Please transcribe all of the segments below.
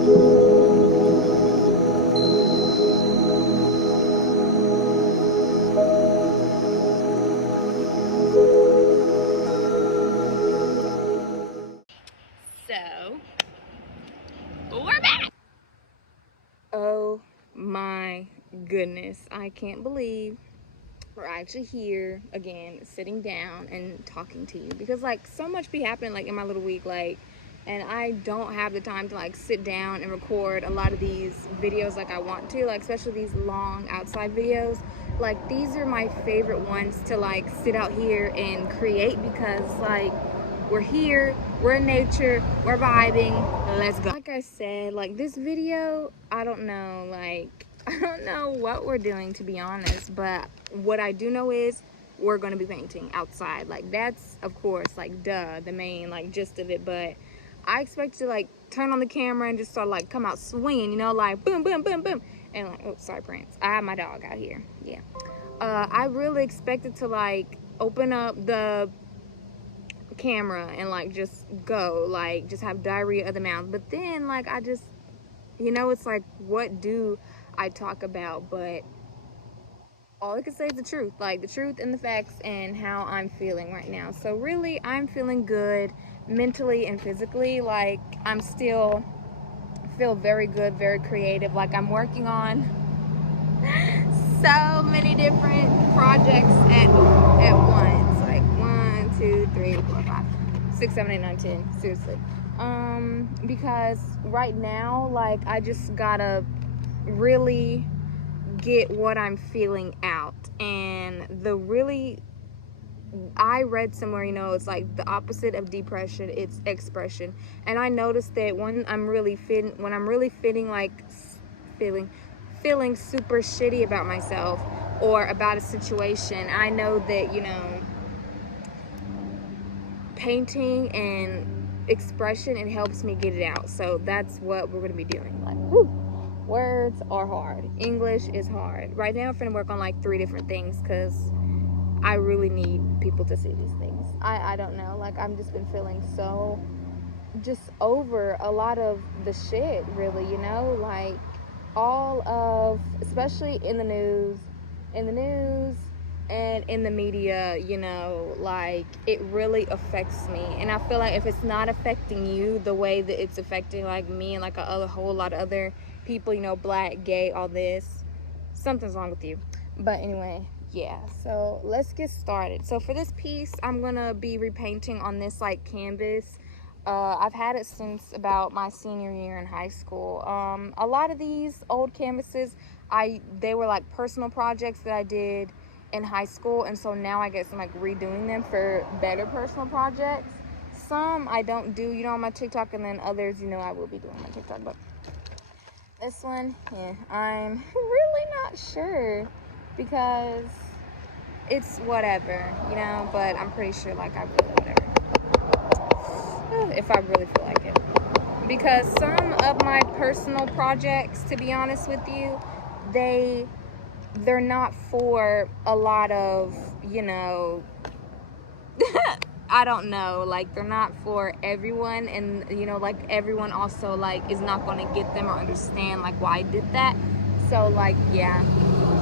So, we're back! Oh my goodness, I can't believe we're actually here again, sitting down and talking to you, because like so much be happening like in my little week, like, and I don't have the time to like sit down and record a lot of these videos like I want to, like especially these long outside videos. Like these are my favorite ones to like sit out here and create, because like we're here, we're in nature, we're vibing, let's go. Like I said, like this video, I don't know, like I don't know what we're doing, to be honest, but what I do know is we're gonna be painting outside. Like that's of course like duh, the main like gist of it. But I expect to like turn on the camera and just start like come out swinging, you know, like boom boom boom boom, and like, oh sorry Prince, I have my dog out here. Yeah, I really expected to like open up the camera and like just go, like just have diarrhea of the mouth. But then like I just, you know, it's like what do I talk about? But all I can say is the truth, like the truth and the facts and how I'm feeling right now. So really I'm feeling good mentally and physically. Like I'm still feel very good, very creative. Like I'm working on so many different projects at once. Like 1, 2, 3, 4, 5, 6, 7, 8, 9, 10. Seriously. Because right now, like I just gotta really get what I'm feeling out. And I read somewhere, you know, it's like the opposite of depression, it's expression. And I noticed that when I'm really feeling super shitty about myself or about a situation, I know that, you know, painting and expression, it helps me get it out. So that's what we're gonna be doing. Like, whew, words are hard. English is hard. Right now I'm finna work on like 3 different things, because I really need people to see these things. I don't know, like I've just been feeling so just over a lot of the shit, really, you know, like all of, especially in the news and in the media, you know, like it really affects me. And I feel like if it's not affecting you the way that it's affecting like me and like a whole lot of other people, you know, black, gay, all this, something's wrong with you. But anyway, yeah, so let's get started. So for this piece, I'm gonna be repainting on this like canvas. I've had it since about my senior year in high school. A lot of these old canvases, they were like personal projects that I did in high school, and so now I guess I'm like redoing them for better personal projects. Some I don't do, you know, on my TikTok, and then others, you know, I will be doing on my TikTok. But this one, yeah, I'm really not sure, because it's whatever, you know, but I'm pretty sure like I will, whatever, if I really feel like it. Because some of my personal projects, to be honest with you, they're not for a lot of, you know, I don't know, like they're not for everyone, and you know, like everyone also like is not going to get them or understand like why I did that. So like, yeah,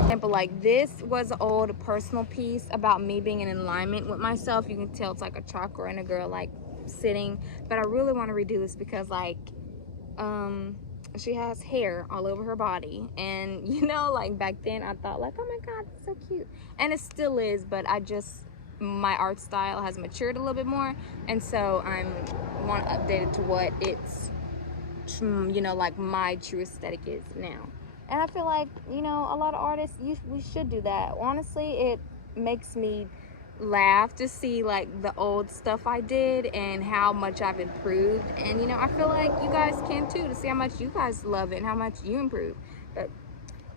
example, like this was an old personal piece about me being in alignment with myself. You can tell it's like a chakra and a girl like sitting, but I really want to redo this because like she has hair all over her body, and you know, like back then I thought like, oh my god, that's so cute, and it still is, but my art style has matured a little bit more, and so I want to update it to what it's, you know, like my true aesthetic is now. And I feel like, you know, a lot of artists, we should do that. Honestly, it makes me laugh to see like the old stuff I did and how much I've improved. And you know, I feel like you guys can too, to see how much you guys love it and how much you improve. But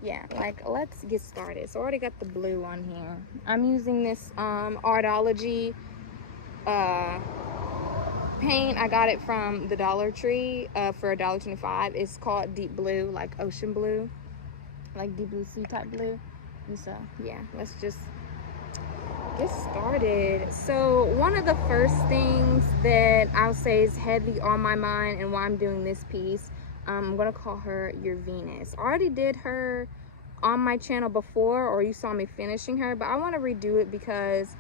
yeah, like let's get started. So I already got the blue on here. I'm using this Artology paint. I got it from the Dollar Tree for $1.25. It's called Deep Blue, like ocean blue, like deep blue sea type blue. And so yeah, let's just get started. So one of the first things that I'll say is heavy on my mind and why I'm doing this piece I'm gonna call her your Venus. I already did her on my channel before, or you saw me finishing her, but I want to redo it because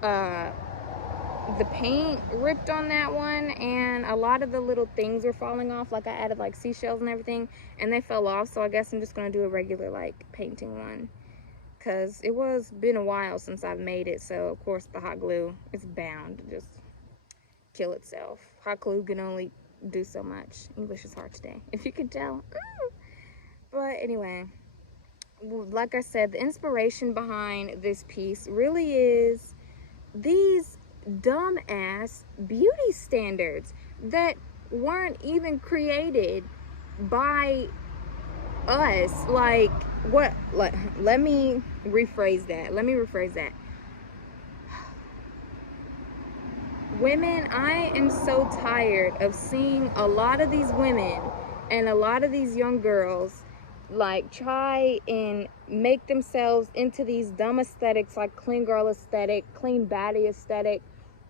the paint ripped on that one, and a lot of the little things were falling off. Like I added like seashells and everything, and they fell off. So I guess I'm just gonna do a regular like painting one, because it was been a while since I've made it. So of course the hot glue is bound to just kill itself. Hot glue can only do so much. English is hard today, if you could tell. But anyway, like I said, the inspiration behind this piece really is these dumbass beauty standards that weren't even created by us. Like, what? Let me rephrase that. Women, I am so tired of seeing a lot of these women and a lot of these young girls like try and make themselves into these dumb aesthetics, like clean girl aesthetic, clean baddie aesthetic,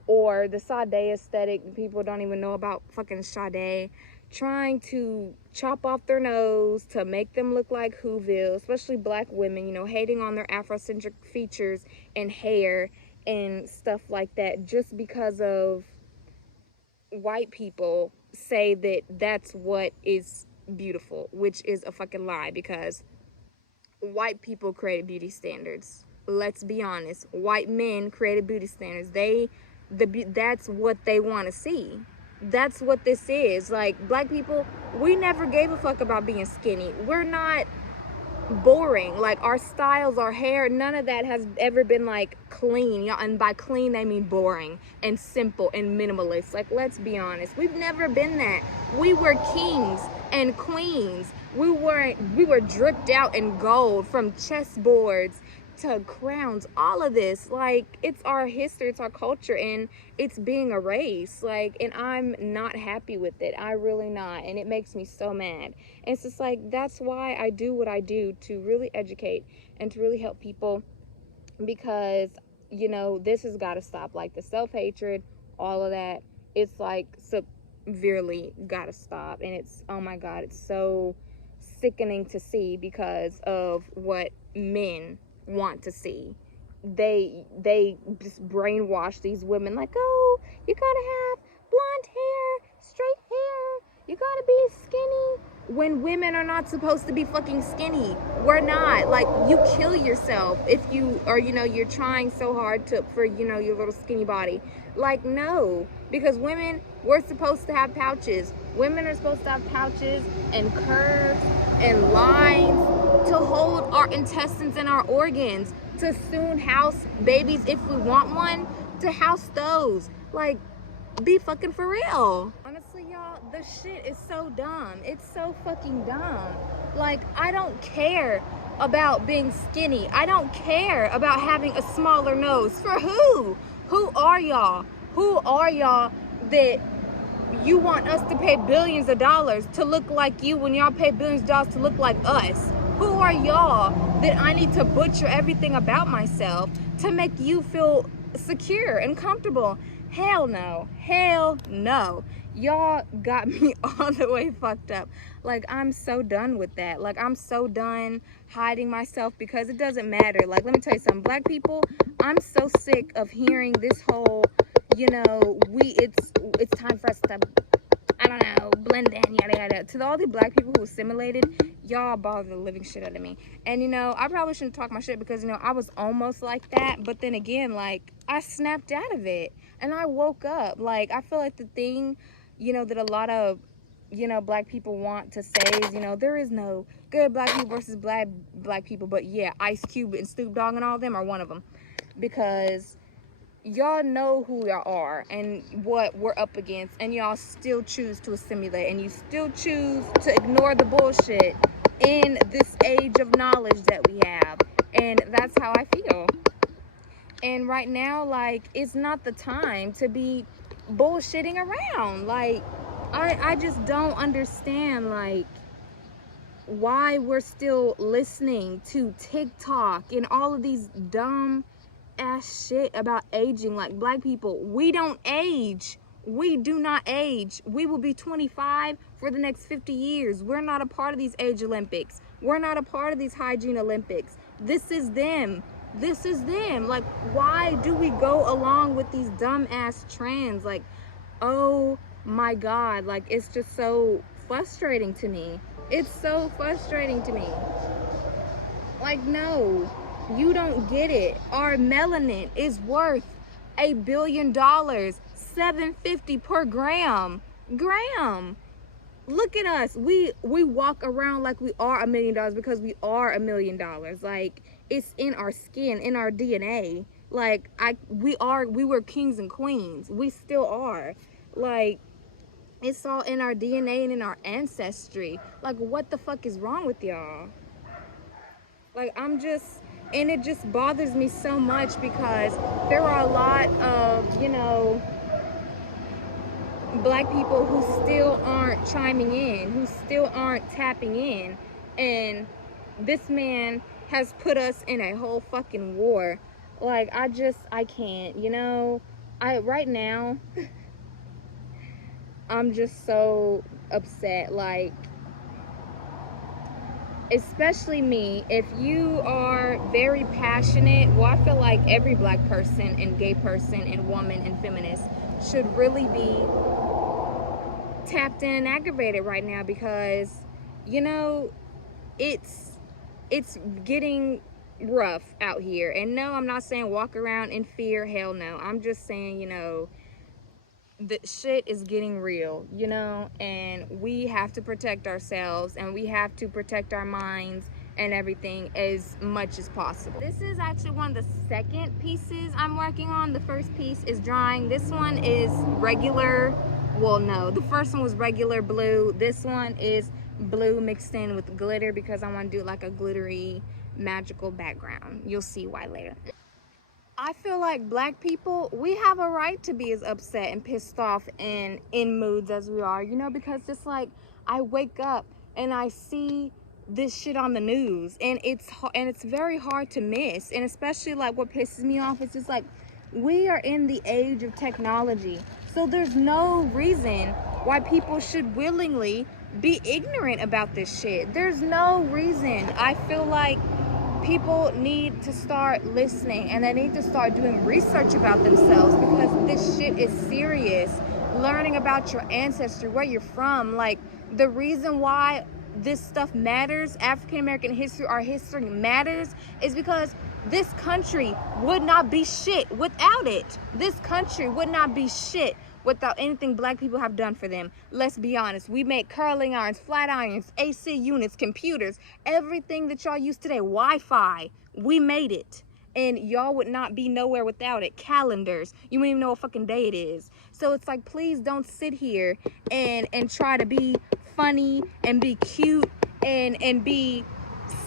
or the Sade aesthetic. People don't even know about fucking Sade. Trying to chop off their nose to make them look like Whoville, especially black women, you know, hating on their Afrocentric features and hair and stuff like that, just because of white people say that that's what is beautiful, which is a fucking lie, because white people created beauty standards. Let's be honest. White men created beauty standards. That's what they want to see. That's what this is. Like, black people, we never gave a fuck about being skinny. We're not boring. Like, our styles, our hair, none of that has ever been like clean. Yeah, and by clean they mean boring and simple and minimalist. Like, let's be honest, we've never been that. We were kings and queens. We were dripped out in gold, from chessboards to crowns. All of this, like, it's our history, it's our culture, and it's being erased. Like, and I'm not happy with it. I really not. And it makes me so mad. And it's just like, that's why I do what I do, to really educate and to really help people, because, you know, this has got to stop. Like, the self-hatred, all of that, it's like severely got to stop. And it's, oh my God, it's so sickening to see, because of what men want to see. They just brainwash these women, like, oh, you gotta have blonde hair, straight hair, you gotta be skinny, when women are not supposed to be fucking skinny. We're not. Like, you kill yourself if you are, you know, you're trying so hard for, you know, your little skinny body. Like, no, because women, we're supposed to have pouches. Women are supposed to have pouches and curves and lines to hold our intestines and our organs, to soon house babies if we want one, to house those. Like, be fucking for real. Honestly, y'all, the shit is so dumb. It's so fucking dumb. Like, I don't care about being skinny. I don't care about having a smaller nose. For who? Who are y'all? Who are y'all that you want us to pay billions of dollars to look like you, when y'all pay billions of dollars to look like us? Who are y'all that I need to butcher everything about myself to make you feel secure and comfortable? Hell no. Hell no. Y'all got me all the way fucked up. Like, I'm so done with that. Like, I'm so done hiding myself, because it doesn't matter. Like, let me tell you something. Black people, I'm so sick of hearing this whole, you know, it's time for us to, I don't know, blend in, yada yada. To all the black people who assimilated, y'all bother the living shit out of me. And, you know, I probably shouldn't talk my shit, because, you know, I was almost like that. But then again, like, I snapped out of it and I woke up. Like, I feel like the thing, you know, that a lot of, you know, black people want to say is, you know, there is no good black people versus black people. But yeah, Ice Cube and Snoop Dogg and all of them are one of them, because y'all know who y'all are and what we're up against, and y'all still choose to assimilate, and you still choose to ignore the bullshit in this age of knowledge that we have. And that's how I feel. And right now, like, it's not the time to be bullshitting around. Like, I just don't understand, like, why we're still listening to TikTok and all of these dumb ass shit about aging. Like, black people, we don't age. We do not age. We will be 25 for the next 50 years. We're not a part of these age Olympics. We're not a part of these hygiene Olympics. This is them. This is them. Like, why do we go along with these dumbass trends? Like, oh my God. Like, it's just so frustrating to me. It's so frustrating to me. Like, no, you don't get it. Our melanin is worth $1 billion, $7.50 per gram. Look at us. We walk around like we are $1 million because we are $1 million. Like, it's in our skin, in our DNA. Like, we were kings and queens. We still are. Like, it's all in our DNA and in our ancestry. Like, what the fuck is wrong with y'all? Like, and it just bothers me so much because there are a lot of, you know, Black people who still aren't chiming in, who still aren't tapping in. And this man has put us in a whole fucking war. Like, I can't, you know, right now, I'm just so upset. Like, especially me, if you are very passionate, well, I feel like every Black person and gay person and woman and feminist should really be tapped in and aggravated right now because, you know, it's getting rough out here. And no, I'm not saying walk around in fear. Hell no. I'm just saying, you know, the shit is getting real, you know, and we have to protect ourselves and we have to protect our minds and everything as much as possible. This is actually one of the second pieces I'm working on. The first piece is drying. This one is regular. Well, no, the first one was regular blue. This one is blue mixed in with glitter because I want to do like a glittery magical background. You'll see why later. I feel like Black people, we have a right to be as upset and pissed off and in moods as we are, you know, because just like I wake up and I see this shit on the news and it's very hard to miss. And especially like what pisses me off is just like we are in the age of technology. So there's no reason why people should willingly be ignorant about this shit. There's no reason. I feel like people need to start listening and they need to start doing research about themselves because this shit is serious. Learning about your ancestry, where you're from, like the reason why this stuff matters, African American history, our history matters, is because this country would not be shit without it. This country would not be shit without anything Black people have done for them. Let's be honest. We make curling irons, flat irons, AC units, computers, everything that y'all use today, Wi-Fi. We made it. And y'all would not be nowhere without it. Calendars. You wouldn't even know what fucking day it is. So it's like, please don't sit here and try to be funny and be cute and be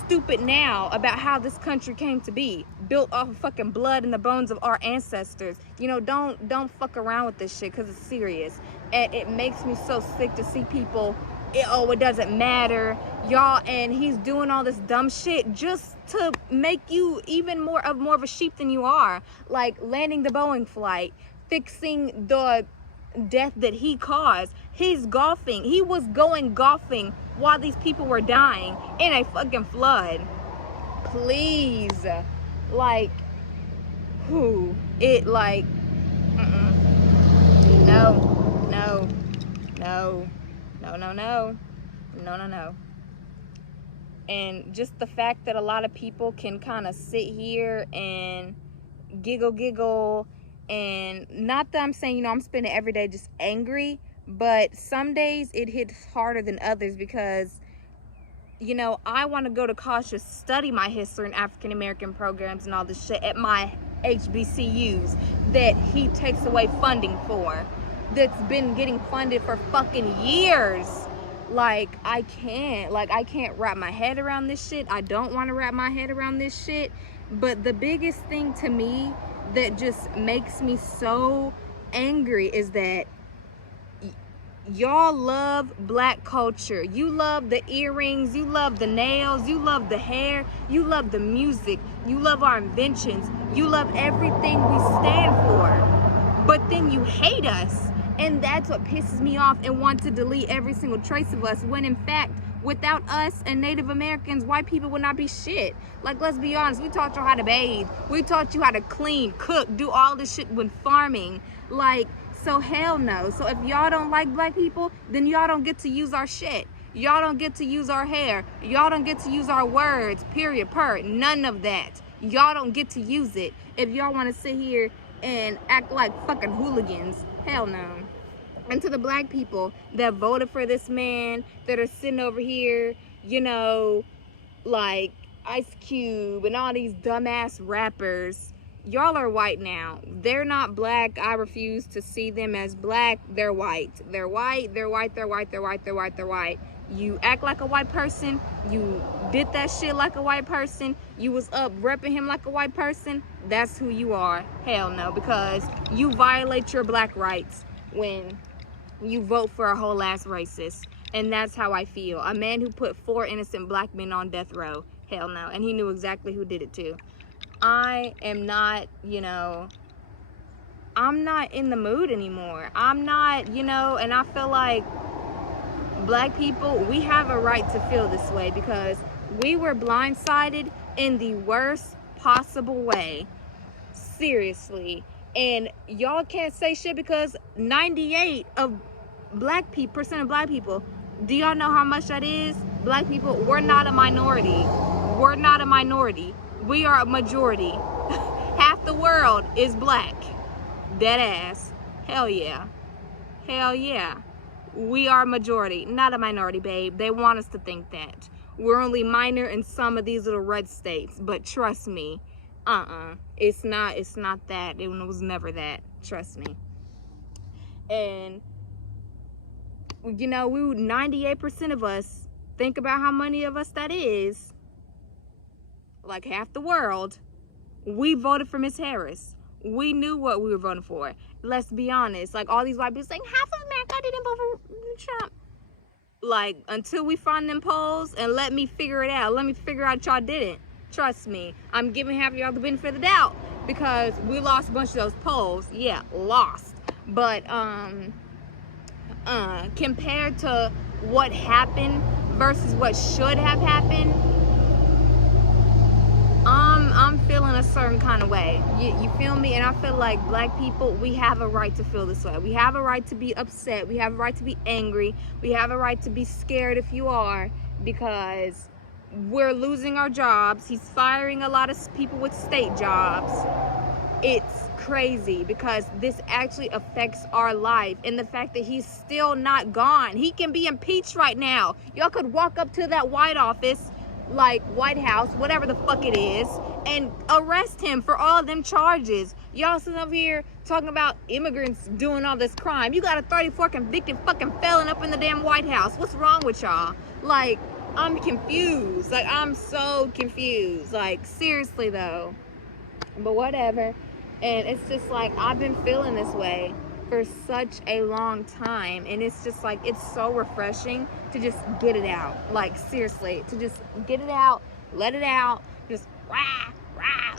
stupid now about how this country came to be, built off of fucking blood and the bones of our ancestors. You know, don't fuck around with this shit because it's serious. And it makes me so sick to see people, it doesn't matter, y'all, and he's doing all this dumb shit just to make you even more of a sheep than you are. Like landing the Boeing flight, fixing the death that he caused. He's golfing. He was going golfing while these people were dying in a fucking flood. Please, like, no, no. And just the fact that a lot of people can kind of sit here and giggle, and not that I'm saying, you know, I'm spending every day just angry, but some days it hits harder than others because, you know, I want to go to college to study my history and African American programs and all this shit at my HBCUs that he takes away funding for, that's been getting funded for fucking years. Like, I can't wrap my head around this shit. I don't want to wrap my head around this shit. But the biggest thing to me that just makes me so angry is that y'all love Black culture. You love the earrings, you love the nails, you love the hair, you love the music, you love our inventions, you love everything we stand for. But then you hate us And that's what pisses me off and want to delete every single trace of us, when in fact, without us and Native Americans, white people would not be shit. Like, let's be honest, we taught you how to bathe, we taught you how to clean, cook, do all this shit when farming. Like, so hell no. So if y'all don't like black people, then y'all don't get to use our shit. Y'all don't get to use our hair. Y'all don't get to use our words, period, none of that. Y'all don't get to use it. If y'all want to sit here and act like fucking hooligans, hell no. And to the black people that voted for this man, that are sitting over here, you know, like Ice Cube and all these dumbass rappers, y'all are white now. They're not black. I refuse to see them as black. They're white. They're white. They're white. They're white. They're white. They're white. They're white. You act like a white person. You did that shit like a white person. You was up repping him like a white person. That's who you are. Hell no, because you violate your black rights when you vote for a whole ass racist. And that's how I feel. A man who put 4 innocent black men on death row. Hell no. And he knew exactly who did it too. I am not, you know, I'm not in the mood anymore. I'm not, you know, and I feel like black people, we have a right to feel this way because we were blindsided in the worst possible way. Seriously. And y'all can't say shit because 98% of black people, do y'all know how much that is? Black people, we're not a minority. We're not a minority. We are a majority. Half the world is black. Dead ass. Hell yeah. Hell yeah. We are a majority, not a minority, babe. They want us to think that. We're only minor in some of these little red states, but trust me, it's not that. It was never that. Trust me. And you know, 98% of us, think about how many of us that is, like half the world, we voted for Miss Harris. We knew what we were voting for. Let's be honest. Like, all these white people saying, half of America didn't vote for Trump. Like, until we find them polls and let me figure it out. Let me figure out y'all didn't. Trust me. I'm giving half of y'all the benefit of the doubt because we lost a bunch of those polls. Yeah, lost. But, compared to what happened versus what should have happened, I'm feeling a certain kind of way. You feel me? And I feel like black people, we have a right to feel this way. We have a right to be upset. We have a right to be angry. We have a right to be scared if you are, because we're losing our jobs. He's firing a lot of people with state jobs. It's crazy because this actually affects our life, and the fact that he's still not gone. He can be impeached right now. Y'all could walk up to that White Office, like White House, whatever the fuck it is, and arrest him for all of them charges. Y'all sitting up here talking about immigrants doing all this crime. You got a 34 convicted fucking felon up in the damn White House. What's wrong with y'all? Like, I'm confused. Like, I'm so confused. Like, seriously though. But whatever. And it's just like, I've been feeling this way for such a long time, and it's just like, it's so refreshing to just get it out. Like, seriously, to just get it out, let it out, just rah,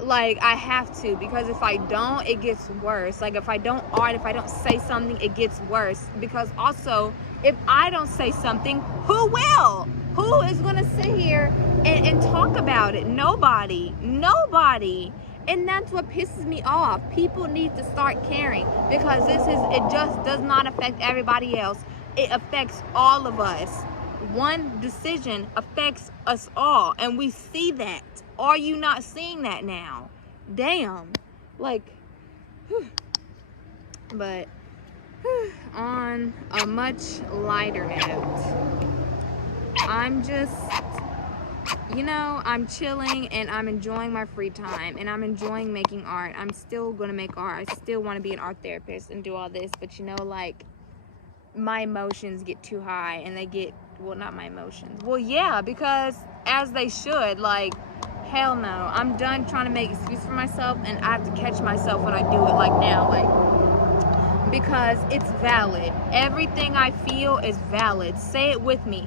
like, I have to, because if I don't, it gets worse. Like, if I don't art, if I don't say something, it gets worse. Because also, if I don't say something, who will? Who is gonna sit here and talk about it? Nobody. And that's what pisses me off. People need to start caring, because it just does not affect everybody else. It affects all of us. One decision affects us all, and we see that. Are you not seeing that now? Damn. Like, whew. But on a much lighter note, I'm just, you know, I'm chilling and I'm enjoying my free time and I'm enjoying making art. I'm still gonna make art. I still want to be an art therapist and do all this, but you know, like, my emotions get too high and they get, well, not my emotions. Well, yeah, because as they should. Like, hell no. I'm done trying to make excuses for myself, and I have to catch myself when I do it, like now, like, because it's valid. Everything I feel is valid. Say it with me.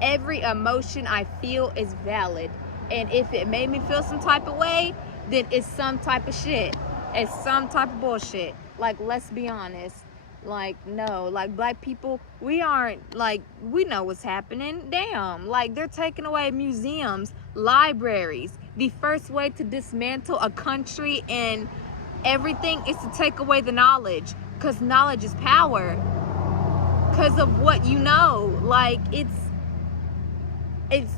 Every emotion I feel is valid. And if it made me feel some type of way, then it's some type of shit. It's some type of bullshit. Like, let's be honest. Like, no, like, black people, we aren't, like, we know what's happening. Damn, like, they're taking away museums, libraries. The first way to dismantle a country and everything is to take away the knowledge, because knowledge is power, because of what you know. Like, it's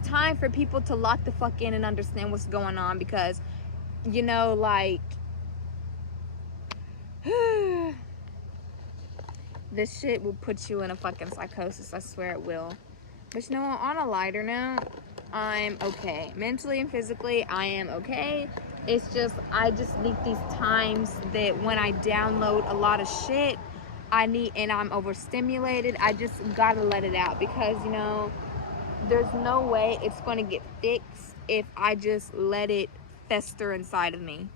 time for people to lock the fuck in and understand what's going on, because, you know, like, this shit will put you in a fucking psychosis. I swear it will. But you know what? On a lighter note, I'm okay. Mentally and physically, I am okay. It's just, I just need these times that when I download a lot of shit, and I'm overstimulated, I just gotta let it out, because, you know, there's no way it's gonna get fixed if I just let it fester inside of me.